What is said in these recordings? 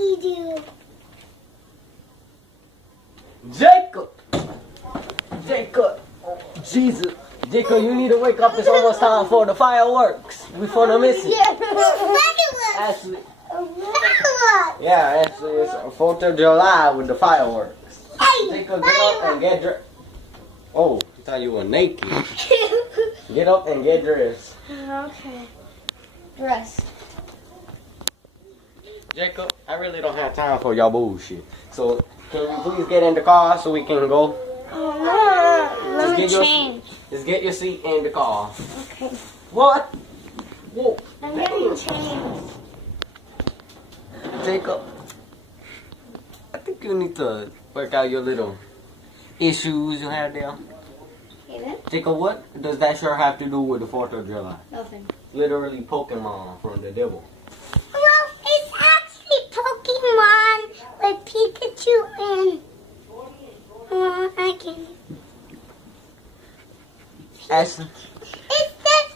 he do? Jacob! Jesus! Jacob, you need to wake up. It's almost time for the fireworks. We finna miss it. Actually, yeah, actually, it's 4th of July with the fireworks. Jacob, get up and get dressed. Oh, I thought you were naked. Get up and get dressed. Okay. Dressed. Jacob, I really don't have time for y'all bullshit. So, can you please get in the car so we can go? Oh, no. Let me change. Just get your seat in the car. Okay. What? Whoa. I'm getting changed. Jacob, I think you need to work out your little issues you have there. Okay, Jacob, what does that shirt have to do with the 4th of July? nothing. Literally Pokemon from the devil. Well, it's actually Pokemon with Pikachu and... I can... Ashley? It says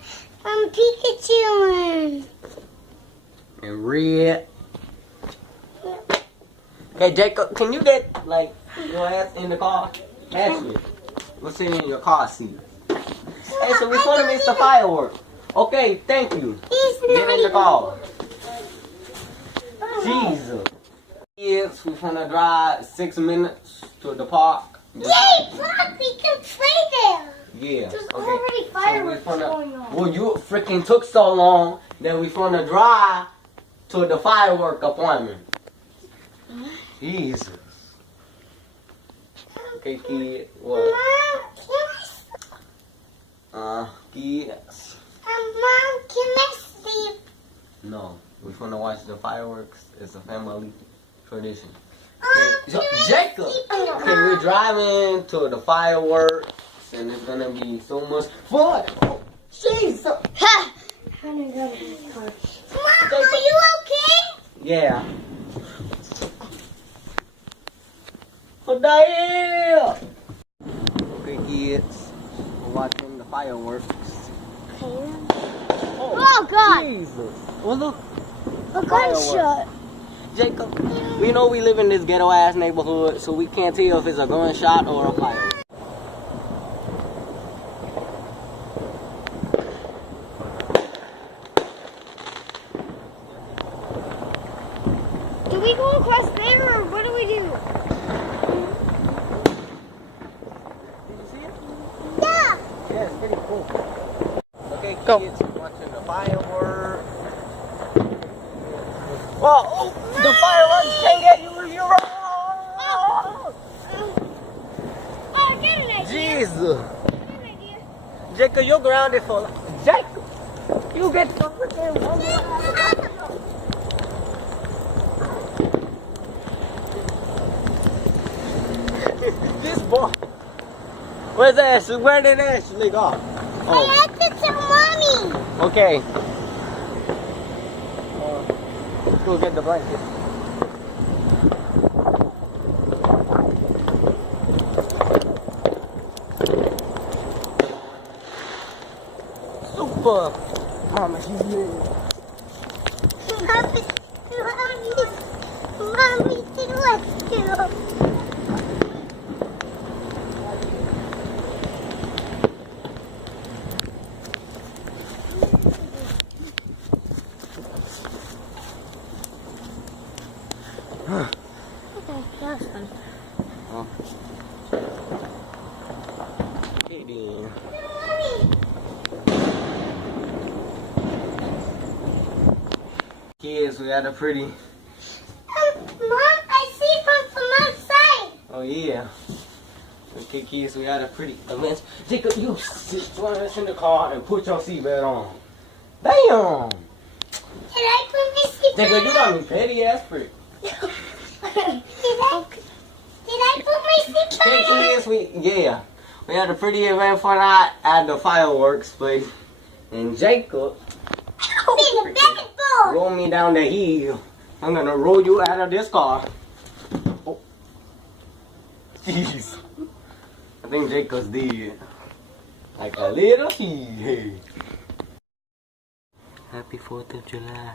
Pikachu And red. Hey, Jacob, can you get, your ass in the car? Ashley, what's in your car seat? Ashley, we want to miss the fireworks. Okay, thank you. Get in the car. Jesus. Yes, we're gonna drive 6 minutes to the park. Yay, Pop, we can play there. Yeah. There's Okay. already fireworks going on. Well, you freaking took so long that we're gonna drive to the firework appointment. Jesus. Okay, kid. What? Mom, can Yes. Mom, can I sleep? No. We're gonna watch the fireworks. It's a family tradition. Can Jacob! I sleep? Okay, we're driving to the fireworks, and it's gonna be so much fun. Oh, Jesus! Ha! I'm gonna go to this car. Mom, are you okay? Yeah. What the hell? Okay, kids. We're watching the fireworks. Oh, God! Jesus! Well, look. A gunshot. Jacob, we know we live in this ghetto ass neighborhood, so we can't tell if it's a gunshot or a firework. Do we go across there or what do we do? Did you see it? Yeah. Yeah, it's pretty cool. Okay, Go. kids, watching the fireworks. Well, oh, the fireworks can't get you if you're wrong. Oh, I got an idea. Jesus. I got an idea. Jacob, you're grounded for Jacob. You get the freaking This boy. Where's Ashley? Where did Ashley go? I have to tell Mommy. Okay. Go get the blanket. Super. Momma Shithead. Mommy, let's go. Okay, that was fun. Oh. Hey, then. Kids, we got a pretty. Mom, I see from outside. Oh yeah. Okay, kids, we got a pretty event. Jacob, you sit us in the car and put your seatbelt on. Damn. Did I put my seatbelt Jacob, you got me petty ass prick. Did I put my seatbelt Okay, kids, we had a pretty event for night at the fireworks place, and Jacob roll me down the hill. I'm gonna roll you out of this car. Oh. Jeez. I think Jacob's dead. Like a little he. Happy 4th of July.